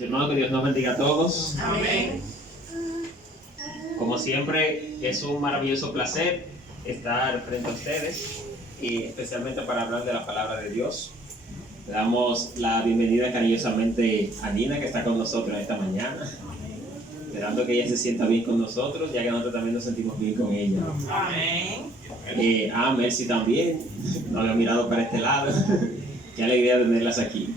Hermano, que Dios nos bendiga a todos. Amén. Como siempre, es un maravilloso placer estar frente a ustedes y especialmente para hablar de la palabra de Dios. Le damos la bienvenida cariñosamente a Nina, que está con nosotros esta mañana, esperando que ella se sienta bien con nosotros, ya que nosotros también nos sentimos bien con ella. Amén. A Mercy también, no había mirado para este lado. Qué alegría tenerlas aquí.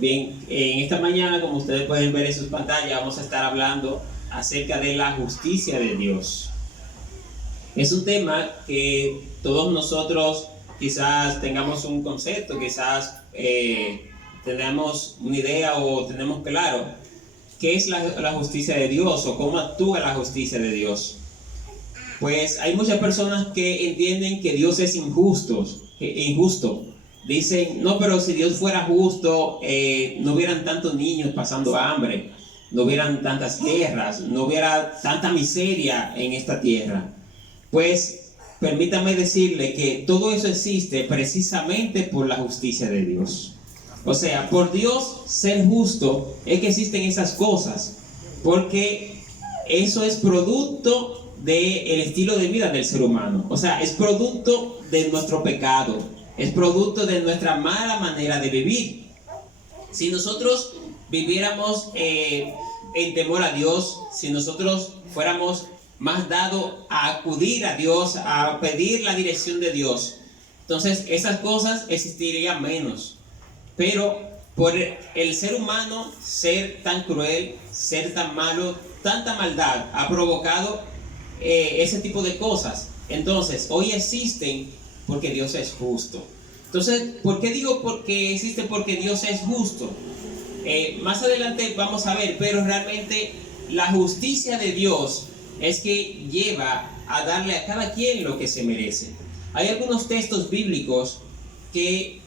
Bien, en esta mañana, como ustedes pueden ver en sus pantallas, vamos a estar hablando acerca de la justicia de Dios. Es un tema que todos nosotros quizás tengamos un concepto, quizás tenemos una idea o tenemos claro qué es la justicia de Dios o cómo actúa la justicia de Dios. Pues hay muchas personas que entienden que Dios es injusto. Dicen, no, pero si Dios fuera justo, no hubieran tantos niños pasando hambre, no hubieran tantas guerras, no hubiera tanta miseria en esta tierra. Pues permítame decirle que todo eso existe precisamente por la justicia de Dios. O sea, por Dios ser justo es que existen esas cosas, porque eso es producto del estilo de vida del ser humano. O sea, es producto de nuestro pecado. Es producto de nuestra mala manera de vivir. Si nosotros viviéramos en temor a Dios, si nosotros fuéramos más dados a acudir a Dios, a pedir la dirección de Dios, entonces esas cosas existirían menos. Pero por el ser humano ser tan cruel, ser tan malo, tanta maldad ha provocado ese tipo de cosas. Entonces hoy existen porque Dios es justo. Entonces, ¿por qué digo porque existe? Porque Dios es justo. Más adelante vamos a ver, pero realmente la justicia de Dios es que lleva a darle a cada quien lo que se merece. Hay algunos textos bíblicos que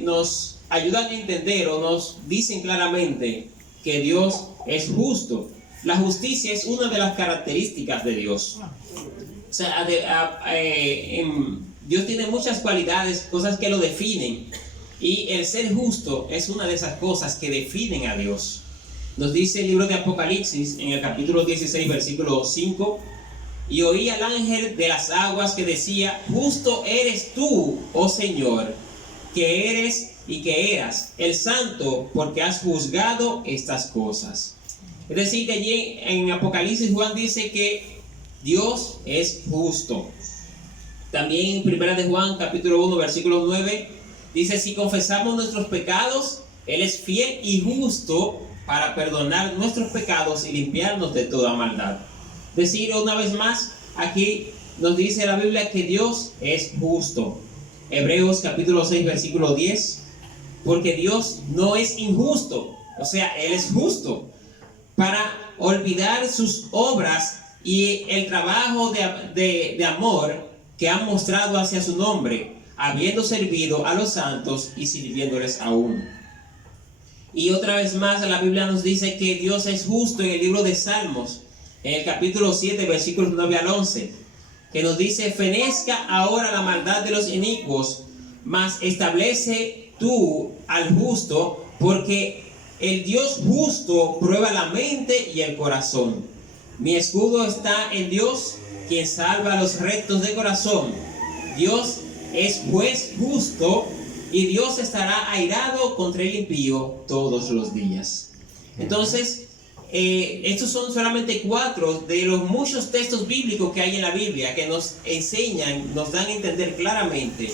nos ayudan a entender o nos dicen claramente que Dios es justo. La justicia es una de las características de Dios. O sea, Dios tiene muchas cualidades, cosas que lo definen, y el ser justo es una de esas cosas que definen a Dios. Nos dice el libro de Apocalipsis en el capítulo 16, versículo 5: y oí al ángel de las aguas que decía: justo eres tú, oh Señor, que eres y que eras el santo, porque has juzgado estas cosas. Es decir, que allí en Apocalipsis Juan dice que Dios es justo. También en Primera de Juan, capítulo 1, versículo 9, dice: si confesamos nuestros pecados, Él es fiel y justo para perdonar nuestros pecados y limpiarnos de toda maldad. Es decir, una vez más, aquí nos dice la Biblia que Dios es justo. Hebreos capítulo 6, versículo 10, porque Dios no es injusto, o sea, Él es justo, para olvidar sus obras y el trabajo de amor que han mostrado hacia su nombre, habiendo servido a los santos y sirviéndoles aún. Y otra vez más la Biblia nos dice que Dios es justo en el libro de Salmos, en el capítulo 7, versículos 9 al 11, que nos dice: fenezca ahora la maldad de los inicuos, mas establece tú al justo, porque el Dios justo prueba la mente y el corazón. Mi escudo está en Dios, quien salva a los rectos de corazón. Dios es juez justo, y Dios estará airado contra el impío todos los días. Entonces, estos son solamente 4 de los muchos textos bíblicos que hay en la Biblia que nos enseñan, nos dan a entender claramente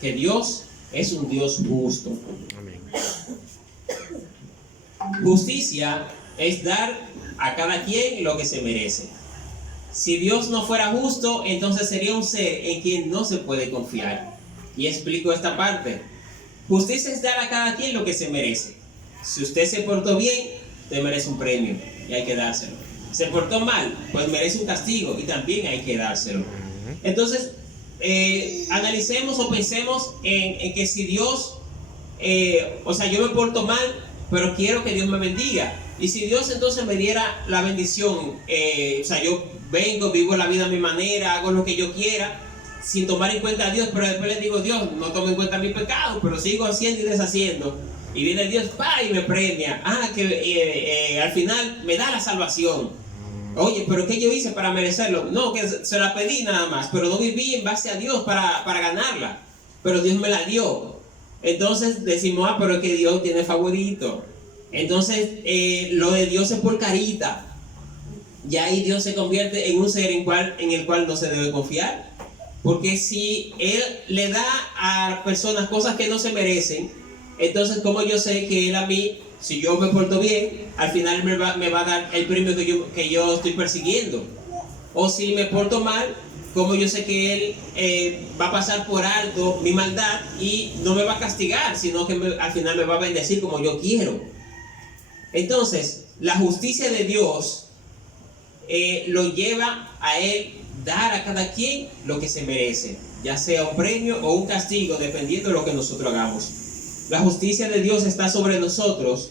que Dios es un Dios justo. Amén. Justicia es dar a cada quien lo que se merece. Si Dios no fuera justo, entonces sería un ser en quien no se puede confiar. Y explico esta parte. Justicia es dar a cada quien lo que se merece. Si usted se portó bien, usted merece un premio y hay que dárselo. Se portó mal, pues merece un castigo y también hay que dárselo. Entonces, analicemos o pensemos en que si Dios, yo me porto mal, pero quiero que Dios me bendiga. Y si Dios entonces me diera la bendición, yo vengo, vivo la vida a mi manera, hago lo que yo quiera, sin tomar en cuenta a Dios, pero después le digo: Dios, no tomo en cuenta mi pecado, pero sigo haciendo y deshaciendo. Y viene Dios, ¡pa! Y me premia. Al final me da la salvación. Oye, ¿pero qué yo hice para merecerlo? No, que se la pedí nada más, pero no viví en base a Dios para ganarla. Pero Dios me la dio. Entonces decimos, pero es que Dios tiene favorito. Entonces, lo de Dios es por carita. Y ahí Dios se convierte en un ser en el cual no se debe confiar. Porque si Él le da a personas cosas que no se merecen, entonces ¿cómo yo sé que Él a mí, si yo me porto bien, al final me va a dar el premio que yo estoy persiguiendo? O si me porto mal, ¿cómo yo sé que Él va a pasar por alto mi maldad y no me va a castigar, sino que al final me va a bendecir como yo quiero? Entonces, la justicia de Dios lo lleva a Él dar a cada quien lo que se merece, ya sea un premio o un castigo, dependiendo de lo que nosotros hagamos. La justicia de Dios está sobre nosotros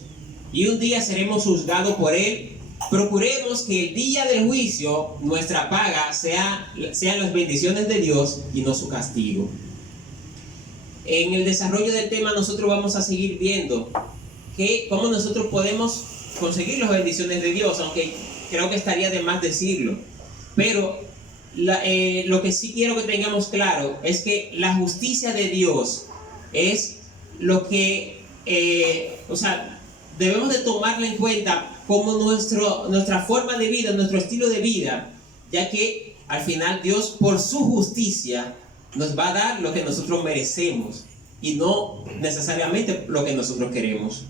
y un día seremos juzgados por Él. Procuremos que el día del juicio nuestra paga sean las bendiciones de Dios y no su castigo. En el desarrollo del tema nosotros vamos a seguir viendo cómo nosotros podemos conseguir las bendiciones de Dios, aunque creo que estaría de más decirlo. Pero lo que sí quiero que tengamos claro es que la justicia de Dios es lo que, debemos de tomarla en cuenta como nuestra forma de vida, nuestro estilo de vida, ya que al final Dios, por su justicia, nos va a dar lo que nosotros merecemos y no necesariamente lo que nosotros queremos.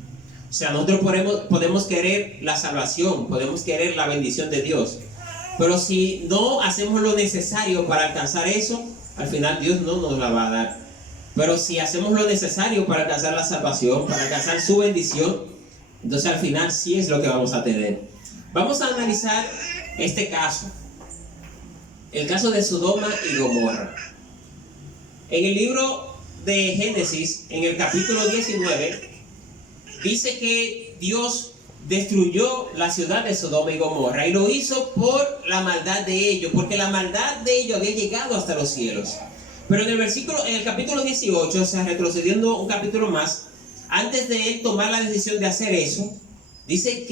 O sea, nosotros podemos querer la salvación, podemos querer la bendición de Dios, pero si no hacemos lo necesario para alcanzar eso, al final Dios no nos la va a dar. Pero si hacemos lo necesario para alcanzar la salvación, para alcanzar su bendición, entonces al final sí es lo que vamos a tener. Vamos a analizar este caso, el caso de Sodoma y Gomorra. En el libro de Génesis, en el capítulo 19, dice que Dios destruyó la ciudad de Sodoma y Gomorra y lo hizo por la maldad de ellos, porque la maldad de ellos había llegado hasta los cielos. Pero en el capítulo 18, o sea, retrocediendo un capítulo más, antes de él tomar la decisión de hacer eso, dice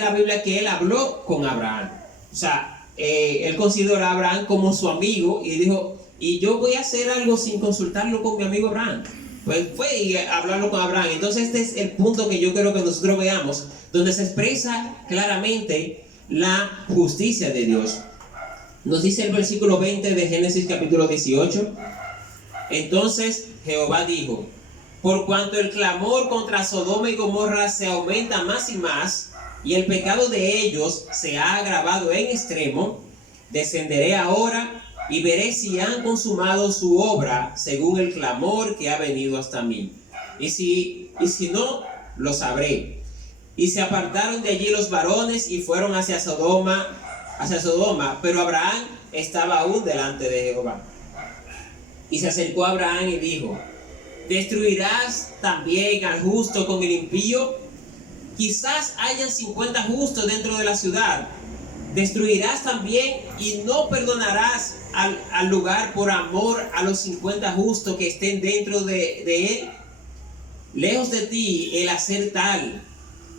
la Biblia que él habló con Abraham. O sea, él consideró a Abraham como su amigo y dijo, y yo voy a hacer algo sin consultarlo con mi amigo Abraham. Pues fue y hablarlo con Abraham. Entonces este es el punto que yo quiero que nosotros veamos, donde se expresa claramente la justicia de Dios. Nos dice el versículo 20 de Génesis capítulo 18. Entonces Jehová dijo, por cuanto el clamor contra Sodoma y Gomorra se aumenta más y más, y el pecado de ellos se ha agravado en extremo, descenderé ahora y veré si han consumado su obra según el clamor que ha venido hasta mí. Y si no, lo sabré. Y se apartaron de allí los varones y fueron hacia Sodoma, pero Abraham estaba aún delante de Jehová. Y se acercó a Abraham y dijo, ¿destruirás también al justo con el impío? Quizás hayan 50 justos dentro de la ciudad. ¿Destruirás también y no perdonarás al lugar por amor a los 50 justos que estén dentro de él? Lejos de ti el hacer tal,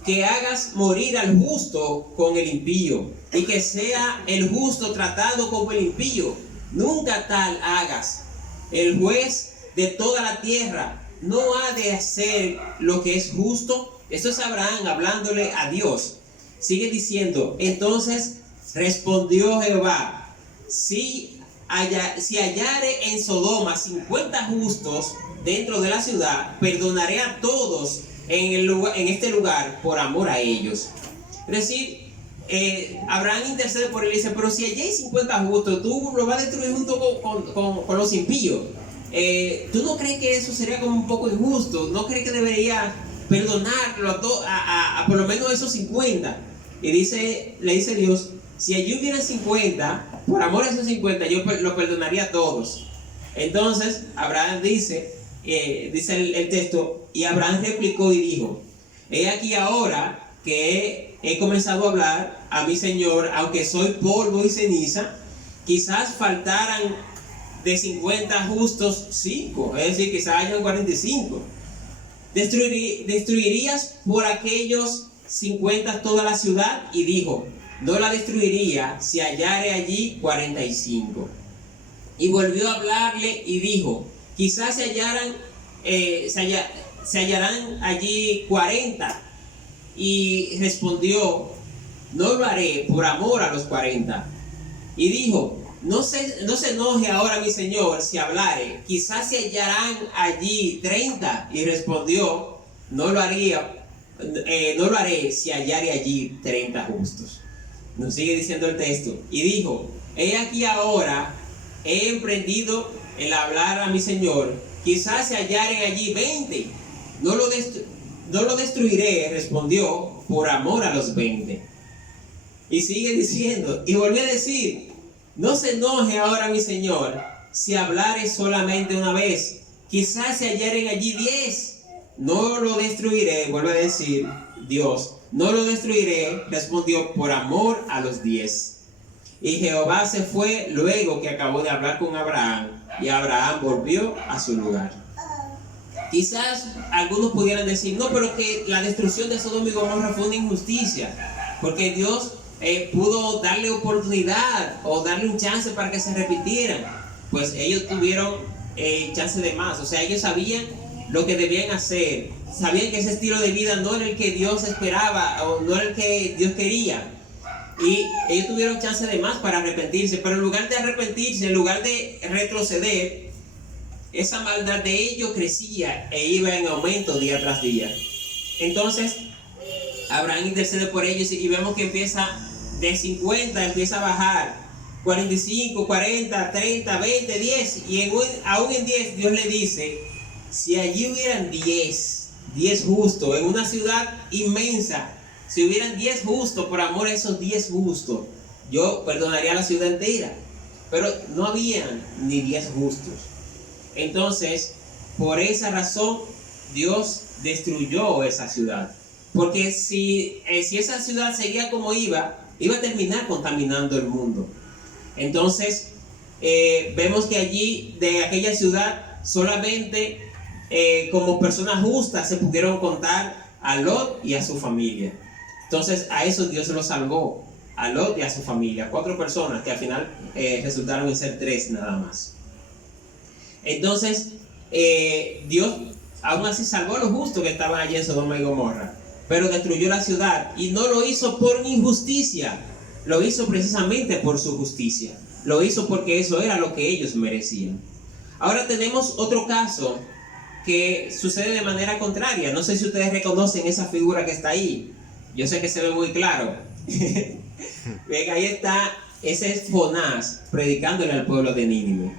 que hagas morir al justo con el impío, y que sea el justo tratado como el impío. Nunca tal hagas. El juez de toda la tierra no ha de hacer lo que es justo. Esto es Abraham hablándole a Dios. Sigue diciendo, entonces respondió Jehová, si hallare en Sodoma 50 justos dentro de la ciudad, perdonaré a todos en este lugar por amor a ellos. Es decir, Abraham intercede por él y dice, pero si allí hay 50 justos, tú lo vas a destruir junto con los impíos. ¿Tú no crees que eso sería como un poco injusto? ¿No crees que debería perdonarlo a por lo menos esos 50? Y le dice Dios, si allí hubieran 50, por amor a esos 50, yo lo perdonaría a todos. Entonces Abraham dice el texto, y Abraham replicó y dijo, he aquí ahora que he comenzado a hablar a mi Señor, aunque soy polvo y ceniza, quizás faltaran de 50 justos 5, es decir, quizás hayan 45. ¿destruirías por aquellos 50 toda la ciudad? Y dijo, no la destruiría si hallare allí 45. Y volvió a hablarle y dijo, quizás se hallarán allí 40. Y respondió, no lo haré por amor a los 40. Y dijo, no se enoje ahora mi señor si hablare, quizás se hallarán allí 30. Y respondió, no lo haré si hallare allí 30 justos. Nos sigue diciendo el texto. Y dijo, he aquí ahora he emprendido el hablar a mi señor, quizás se hallaren allí 20. No lo destruiré, respondió, por amor a los 20. Y sigue diciendo, y volvió a decir, no se enoje ahora mi señor si hablare solamente una vez, quizás se hallaren allí 10. No lo destruiré, vuelve a decir Dios, no lo destruiré, respondió, por amor a los 10. Y Jehová se fue luego que acabó de hablar con Abraham, y Abraham volvió a su lugar. Quizás algunos pudieran decir, no, pero que la destrucción de Sodoma y Gomorra fue una injusticia, porque Dios pudo darle oportunidad o darle un chance para que se repitieran. Pues ellos tuvieron chance de más, o sea, ellos sabían lo que debían hacer, sabían que ese estilo de vida no era el que Dios esperaba o no era el que Dios quería, y ellos tuvieron chance de más para arrepentirse, pero en lugar de arrepentirse, en lugar de retroceder, esa maldad de ellos crecía e iba en aumento día tras día. Entonces Abraham intercede por ellos y vemos que empieza de 50, empieza a bajar 45, 40, 30, 20, 10, y aún en 10 Dios le dice, si allí hubieran 10 justos en una ciudad inmensa, si hubieran 10 justos, por amor a esos 10 justos, yo perdonaría a la ciudad entera. Pero no habían ni 10 justos. Entonces, por esa razón, Dios destruyó esa ciudad. Porque si esa ciudad seguía como iba a terminar contaminando el mundo. Entonces, vemos que allí, de aquella ciudad, solamente como personas justas se pudieron contar a Lot y a su familia. Entonces, a eso Dios los salvó, a Lot y a su familia, 4 personas que al final resultaron en ser 3 nada más. Entonces, Dios aún así salvó a los justos que estaban allí en Sodoma y Gomorra, pero destruyó la ciudad, y no lo hizo por injusticia, lo hizo precisamente por su justicia, lo hizo porque eso era lo que ellos merecían. Ahora tenemos otro caso que sucede de manera contraria. No sé si ustedes reconocen esa figura que está ahí. Yo sé que se ve muy claro. Ven, ahí está, ese es Jonás predicándole al pueblo de Nínive.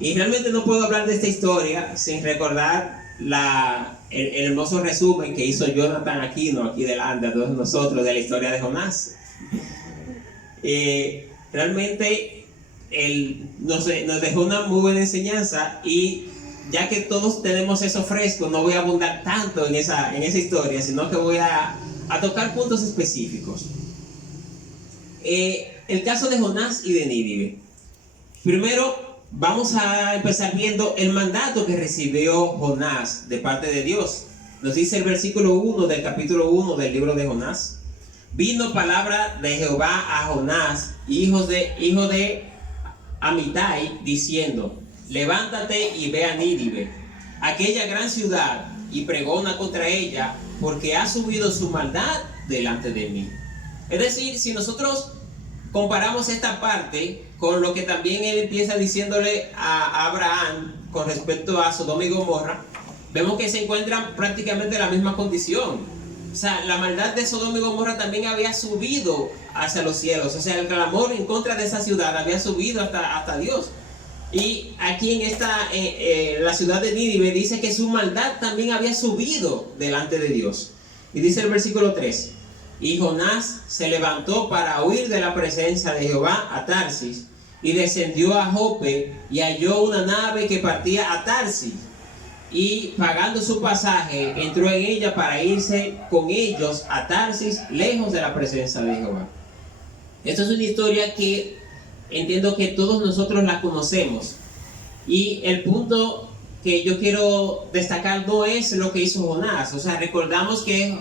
Y realmente no puedo hablar de esta historia sin recordar el hermoso resumen que hizo Jonathan Aquino aquí delante de todos nosotros de la historia de Jonás. Realmente él nos dejó una muy buena enseñanza, y ya que todos tenemos eso fresco, no voy a abundar tanto en esa historia, sino que voy a tocar puntos específicos. El caso de Jonás y de Nínive. Primero vamos a empezar viendo el mandato que recibió Jonás de parte de Dios. Nos dice el versículo 1 del capítulo 1 del libro de Jonás. Vino palabra de Jehová a Jonás, hijo de Amitai, diciendo, levántate y ve a Nínive, aquella gran ciudad, y pregona contra ella, porque ha subido su maldad delante de mí. Es decir, si nosotros comparamos esta parte con lo que también él empieza diciéndole a Abraham con respecto a Sodoma y Gomorra, vemos que se encuentran prácticamente en la misma condición. O sea, la maldad de Sodoma y Gomorra también había subido hacia los cielos. O sea, el clamor en contra de esa ciudad había subido hasta Dios. Y aquí en la ciudad de Nínive dice que su maldad también había subido delante de Dios. Y dice el versículo 3, y Jonás se levantó para huir de la presencia de Jehová a Tarsis, y descendió a Jope, y halló una nave que partía a Tarsis, y pagando su pasaje, entró en ella para irse con ellos a Tarsis, lejos de la presencia de Jehová. Esta es una historia que entiendo que todos nosotros la conocemos, y el punto que yo quiero destacar no es lo que hizo Jonás. O sea, recordamos que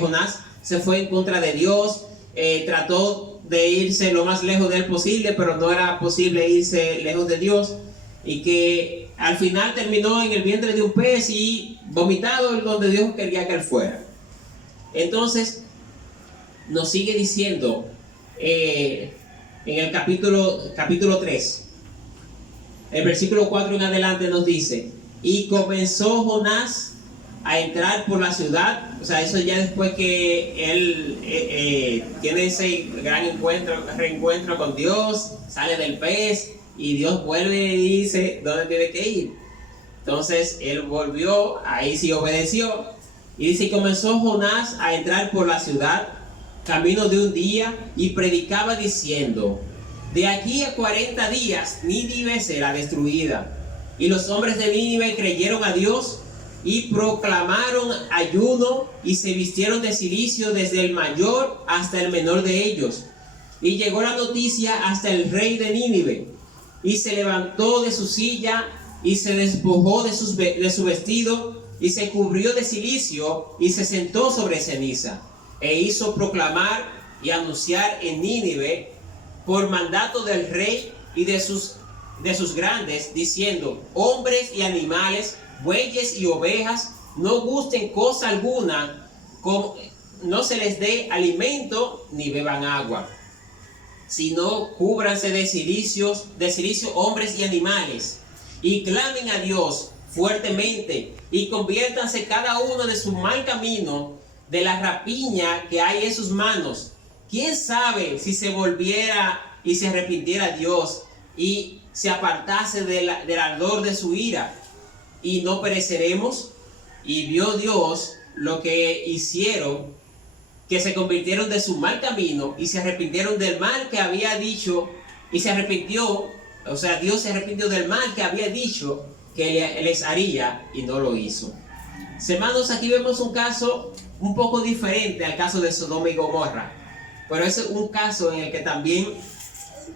Jonás se fue en contra de Dios, trató de irse lo más lejos de él posible, pero no era posible irse lejos de Dios, y que al final terminó en el vientre de un pez y vomitado donde Dios quería que él fuera. Entonces nos sigue diciendo en el capítulo 3, el versículo 4 en adelante nos dice: y comenzó Jonás a entrar por la ciudad. O sea, eso ya después que él tiene ese gran reencuentro con Dios, sale del pez y Dios vuelve y dice dónde tiene que ir. Entonces él volvió, ahí sí obedeció, y dice: comenzó Jonás a entrar por la ciudad camino de un día, y predicaba diciendo: de aquí a 40 días Nínive será destruida. Y los hombres de Nínive creyeron a Dios y proclamaron ayuno, y se vistieron de cilicio desde el mayor hasta el menor de ellos. Y llegó la noticia hasta el rey de Nínive, y se levantó de su silla y se despojó de su vestido y se cubrió de cilicio y se sentó sobre ceniza, e hizo proclamar y anunciar en Nínive por mandato del rey y de sus grandes, diciendo: hombres y animales, bueyes y ovejas, no gusten cosa alguna, no se les dé alimento ni beban agua, sino cúbranse de silicio hombres y animales, y clamen a Dios fuertemente, y conviértanse cada uno de su mal camino, de la rapiña que hay en sus manos. ¿Quién sabe si se volviera y se arrepintiera Dios y se apartase del ardor de su ira, y no pereceremos? Y vio Dios lo que hicieron, que se convirtieron de su mal camino y se arrepintieron del mal que había dicho, y se arrepintió, o sea, Dios se arrepintió del mal que había dicho que les haría, y no lo hizo. Hermanos, aquí vemos un caso un poco diferente al caso de Sodoma y Gomorra, pero es un caso en el que también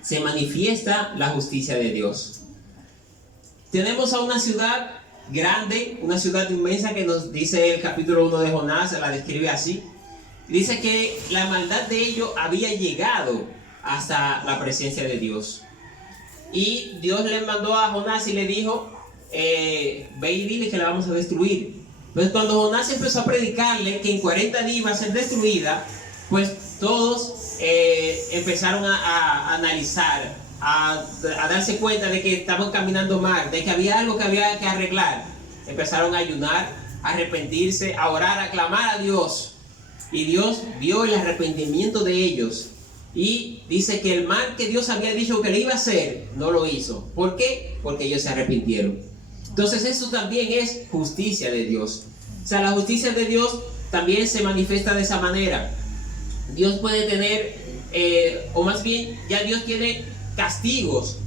se manifiesta la justicia de Dios. Tenemos a una ciudad grande, una ciudad inmensa, que nos dice el capítulo 1 de Jonás, la describe así. Dice que la maldad de ellos había llegado hasta la presencia de Dios. Y Dios le mandó a Jonás y le dijo: ve y dile que la vamos a destruir. Pues cuando Jonás empezó a predicarle que en 40 días iba a ser destruida, pues todos empezaron a analizar, a darse cuenta de que estaban caminando mal, de que había algo que había que arreglar. Empezaron a ayunar, a arrepentirse, a orar, a clamar a Dios. Y Dios vio el arrepentimiento de ellos. Y dice que el mal que Dios había dicho que le iba a hacer, no lo hizo. ¿Por qué? Porque ellos se arrepintieron. Entonces eso también es justicia de Dios. O sea, la justicia de Dios también se manifiesta de esa manera. Dios puede tener, o más bien ya Dios tiene castigos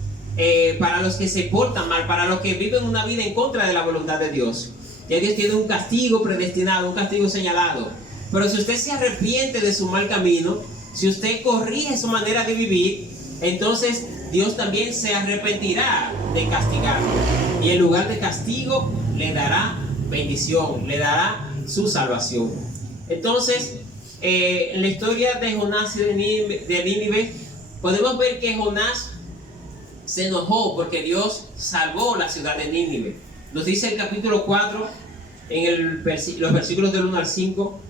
para los que se portan mal, para los que viven una vida en contra de la voluntad de Dios. Ya Dios tiene un castigo predestinado, un castigo señalado. Pero si usted se arrepiente de su mal camino, si usted corrige su manera de vivir, entonces Dios también se arrepentirá de castigarlo, y en lugar de castigo le dará bendición, le dará su salvación. Entonces, en la historia de Jonás y de Nínive, podemos ver que Jonás se enojó porque Dios salvó la ciudad de Nínive. Nos dice el capítulo 4, en los versículos del 1 al 5: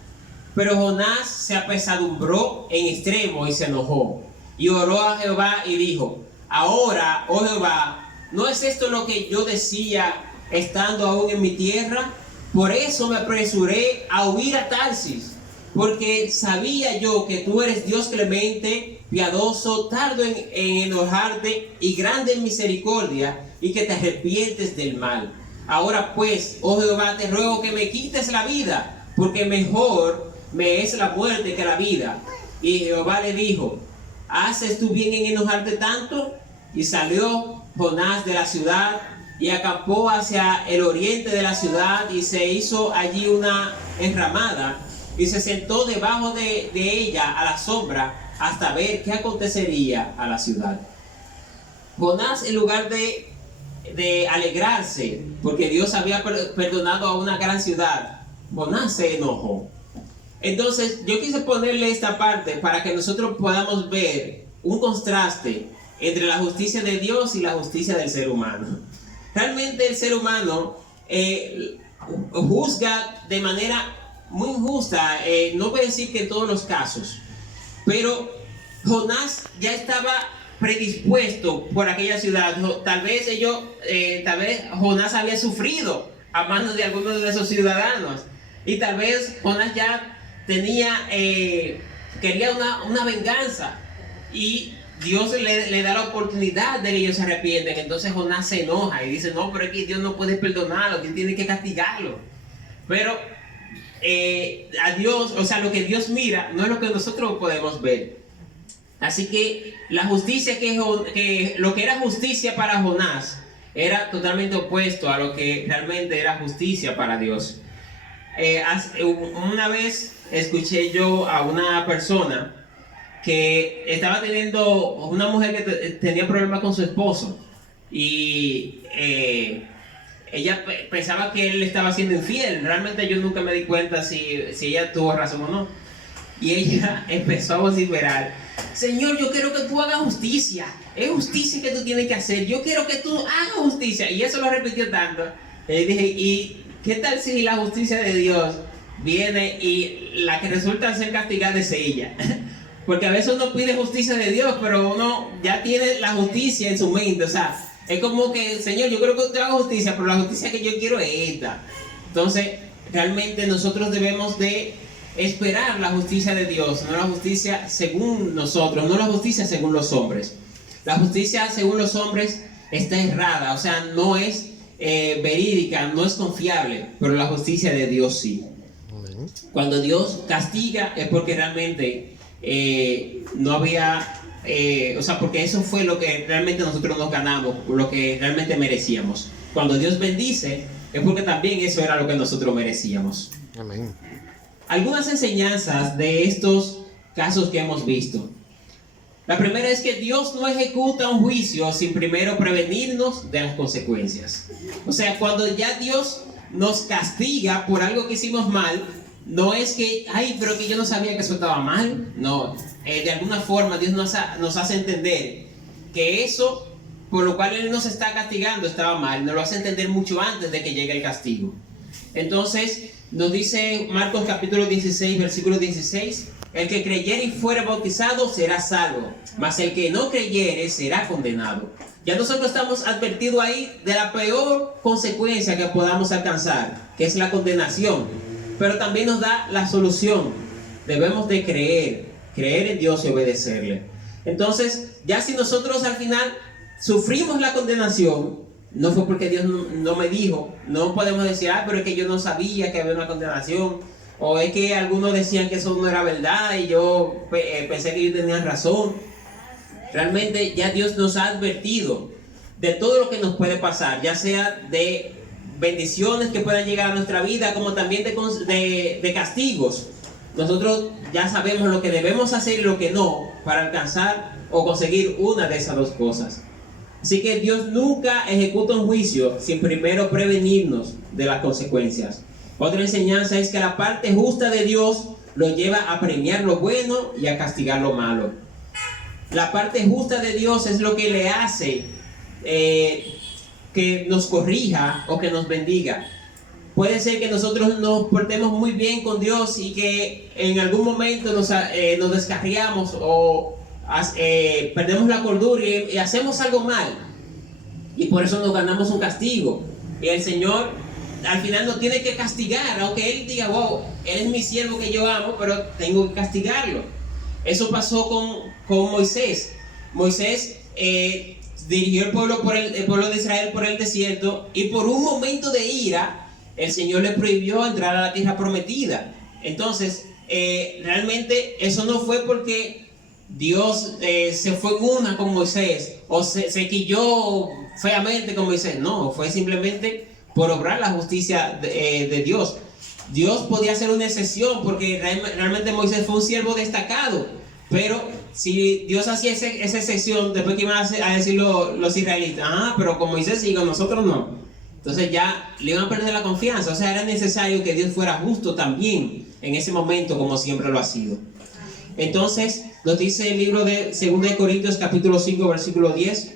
pero Jonás se apesadumbró en extremo y se enojó, y oró a Jehová y dijo: ahora, oh Jehová, ¿no es esto lo que yo decía estando aún en mi tierra? Por eso me apresuré a huir a Tarsis, porque sabía yo que tú eres Dios clemente, piadoso, tardo en enojarte y grande en misericordia, y que te arrepientes del mal. Ahora pues, oh Jehová, te ruego que me quites la vida, porque mejor me es la muerte que la vida. Y Jehová le dijo: ¿haces tú bien en enojarte tanto? Y salió Jonás de la ciudad y acampó hacia el oriente de la ciudad, y se hizo allí una enramada, y se sentó debajo de ella a la sombra, hasta ver qué acontecería a la ciudad. Jonás, en lugar de de alegrarse porque Dios había perdonado a una gran ciudad, Jonás se enojó. Entonces yo quise ponerle esta parte para que nosotros podamos ver un contraste entre la justicia de Dios y la justicia del ser humano. Realmente el ser humano juzga de manera muy injusta, no voy a decir que en todos los casos, pero Jonás ya estaba predispuesto por aquella ciudad. Tal vez Jonás había sufrido a manos de algunos de esos ciudadanos, y tal vez Jonás ya quería una venganza, y Dios le da la oportunidad de que ellos se arrepienten. Entonces Jonás se enoja y dice: no, pero es que Dios no puede perdonarlo, Dios tiene que castigarlo. Pero a Dios, o sea, lo que Dios mira no es lo que nosotros podemos ver. Así que la justicia lo que era justicia para Jonás era totalmente opuesto a lo que realmente era justicia para Dios. Una vez escuché yo a una persona que estaba teniendo, una mujer que tenía problemas con su esposo, y ella pensaba que él estaba siendo infiel. Realmente yo nunca me di cuenta si ella tuvo razón o no. Y ella empezó a vociferar: Señor, yo quiero que tú hagas justicia. Es justicia que tú tienes que hacer. Yo quiero que tú hagas justicia. Y eso lo repitió tanto. Y dije: ¿y qué tal si la justicia de Dios viene y la que resulta ser castigada es ella? Porque a veces uno pide justicia de Dios, pero uno ya tiene la justicia en su mente. O sea, es como que: Señor, yo quiero que usted haga justicia, pero la justicia que yo quiero es esta. Entonces, realmente nosotros debemos de esperar la justicia de Dios, no la justicia según nosotros, no la justicia según los hombres. La justicia según los hombres está errada, o sea, no es verídica, no es confiable, pero la justicia de Dios sí. Cuando Dios castiga es porque realmente no había, o sea, porque eso fue lo que realmente nosotros nos ganamos, lo que realmente merecíamos. Cuando Dios bendice es porque también eso era lo que nosotros merecíamos. Amén. Algunas enseñanzas de estos casos que hemos visto. La primera es que Dios no ejecuta un juicio sin primero prevenirnos de las consecuencias. O sea, cuando ya Dios nos castiga por algo que hicimos mal, no es que: ay, pero que yo no sabía que eso estaba mal. No, de alguna forma Dios nos hace entender que eso por lo cual Él nos está castigando estaba mal. Nos lo hace entender mucho antes de que llegue el castigo. Entonces nos dice Marcos capítulo 16, versículo 16: el que creyere y fuere bautizado será salvo, mas el que no creyere será condenado. Ya nosotros estamos advertidos ahí de la peor consecuencia que podamos alcanzar, que es la condenación. Pero también nos da la solución. Debemos de creer en Dios y obedecerle. Entonces, ya si nosotros al final sufrimos la condenación, no fue porque Dios no me dijo. No podemos decir: ah, pero es que yo no sabía que había una condenación, o es que algunos decían que eso no era verdad y yo pensé que yo tenía razón. Realmente ya Dios nos ha advertido de todo lo que nos puede pasar, ya sea de bendiciones que puedan llegar a nuestra vida, como también de castigos. Nosotros ya sabemos lo que debemos hacer y lo que no, para alcanzar o conseguir una de esas dos cosas. Así que Dios nunca ejecuta un juicio sin primero prevenirnos de las consecuencias. Otra enseñanza es que la parte justa de Dios lo lleva a premiar lo bueno y a castigar lo malo. La parte justa de Dios es lo que le hace que nos corrija o que nos bendiga. Puede ser que nosotros nos portemos muy bien con Dios y que en algún momento nos descarriamos o perdemos la cordura y hacemos algo mal, y por eso nos ganamos un castigo. Y el Señor al final nos tiene que castigar, aunque Él diga: wow, Él es mi siervo que yo amo, pero tengo que castigarlo. Eso pasó con Moisés. Moisés dirigió el pueblo de Israel por el desierto, y por un momento de ira el Señor le prohibió entrar a la tierra prometida. Entonces realmente eso no fue porque Dios se fue en una con Moisés o se quilló feamente con Moisés. No, fue simplemente por obrar la justicia de Dios. Dios podía hacer una excepción porque realmente Moisés fue un siervo destacado, Pero si Dios hacía esa excepción, después que iban a decir los israelitas, pero con Moisés sí, con nosotros no. Entonces ya le iban a perder la confianza. O sea, era necesario que Dios fuera justo también en ese momento, como siempre lo ha sido. Entonces nos dice el libro de 2 Corintios capítulo 5 versículo 10,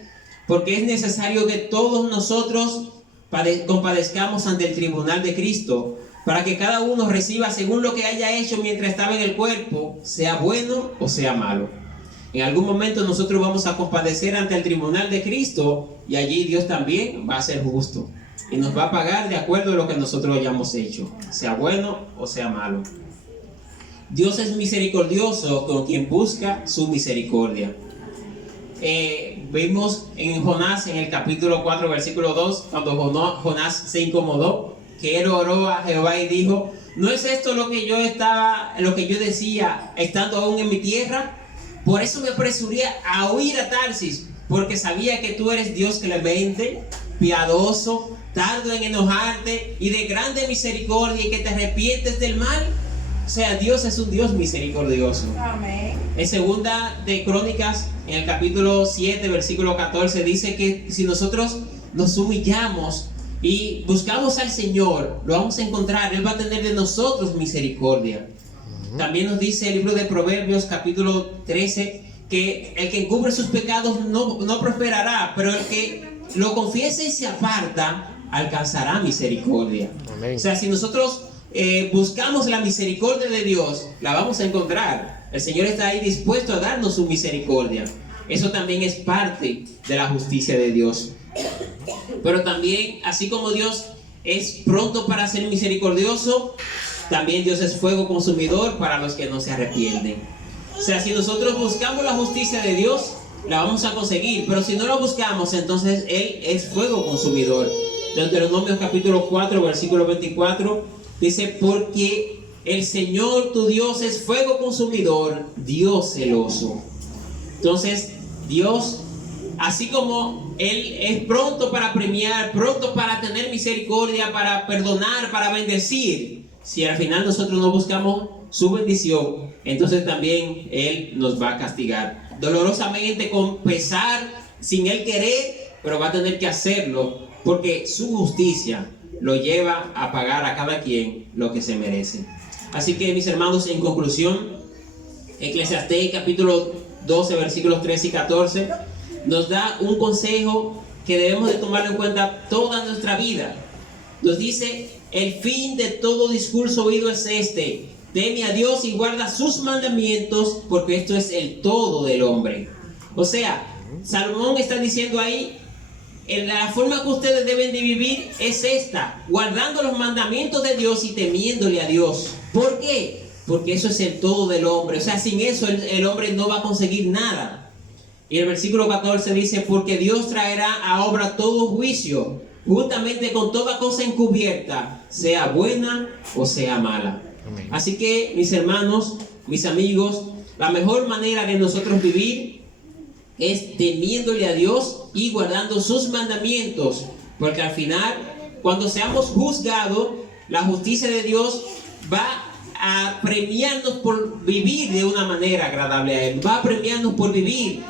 porque es necesario que todos nosotros compadezcamos ante el tribunal de Cristo, para que cada uno reciba según lo que haya hecho mientras estaba en el cuerpo, sea bueno o sea malo. En algún momento nosotros vamos a compadecer ante el tribunal de Cristo, y allí Dios también va a ser justo y nos va a pagar de acuerdo a lo que nosotros hayamos hecho, sea bueno o sea malo. Dios es misericordioso con quien busca su misericordia. Vimos en Jonás, en el capítulo 4 versículo 2, cuando Jonás se incomodó, que él oró a Jehová y dijo: ¿no es esto lo que yo decía estando aún en mi tierra? Por eso me apresuré a huir a Tarsis, porque sabía que tú eres Dios clemente, piadoso, tardo en enojarte y de grande misericordia, y que te arrepientes del mal. O sea, Dios es un Dios misericordioso. Amén. En segunda de Crónicas, en el capítulo 7, versículo 14, dice que si nosotros nos humillamos y buscamos al Señor, lo vamos a encontrar. Él va a tener de nosotros misericordia. También nos dice el libro de Proverbios, capítulo 13, que el que encubre sus pecados no prosperará, pero el que lo confiese y se aparta, alcanzará misericordia. Amén. O sea, si nosotros buscamos la misericordia de Dios, la vamos a encontrar. El Señor está ahí dispuesto a darnos su misericordia. Eso también es parte de la justicia de Dios. Pero también, así como Dios es pronto para ser misericordioso, también Dios es fuego consumidor para los que no se arrepienten. O sea, si nosotros buscamos la justicia de Dios, la vamos a conseguir. Pero si no la buscamos, entonces Él es fuego consumidor. Deuteronomio capítulo 4, versículo 24, dice: porque el Señor tu Dios es fuego consumidor, Dios celoso. Entonces, Dios, así como Él es pronto para premiar, pronto para tener misericordia, para perdonar, para bendecir, si al final nosotros no buscamos su bendición, entonces también Él nos va a castigar dolorosamente, con pesar, sin Él querer, pero va a tener que hacerlo, porque su justicia lo lleva a pagar a cada quien lo que se merece. Así que, mis hermanos, en conclusión, Eclesiastés capítulo 12 versículos 13 y 14 nos da un consejo que debemos de tomarlo en cuenta toda nuestra vida. Nos dice: el fin de todo discurso oído es este: teme a Dios y guarda sus mandamientos, porque esto es el todo del hombre. O sea, Salomón está diciendo ahí: la forma que ustedes deben de vivir es esta, guardando los mandamientos de Dios y temiéndole a Dios. ¿Por qué? Porque eso es el todo del hombre. O sea, sin eso el hombre no va a conseguir nada. Y el versículo 14 dice: porque Dios traerá a obra todo juicio, juntamente con toda cosa encubierta, sea buena o sea mala. Amén. Así que, mis hermanos, mis amigos, la mejor manera de nosotros vivir es temiéndole a Dios y guardando sus mandamientos, porque al final, cuando seamos juzgados, la justicia de Dios va a premiarnos por vivir de una manera agradable a Él, va a premiarnos por vivir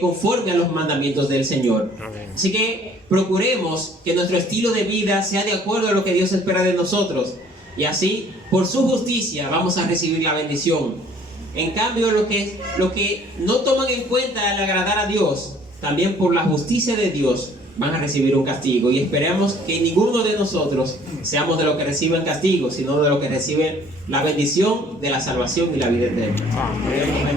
conforme a los mandamientos del Señor. Amén. Así que procuremos que nuestro estilo de vida sea de acuerdo a lo que Dios espera de nosotros, y así, por su justicia, vamos a recibir la bendición. En cambio, lo que no toman en cuenta al agradar a Dios, también por la justicia de Dios van a recibir un castigo. Y esperamos que ninguno de nosotros seamos de los que reciben castigo, sino de los que reciben la bendición de la salvación y la vida eterna. Amén.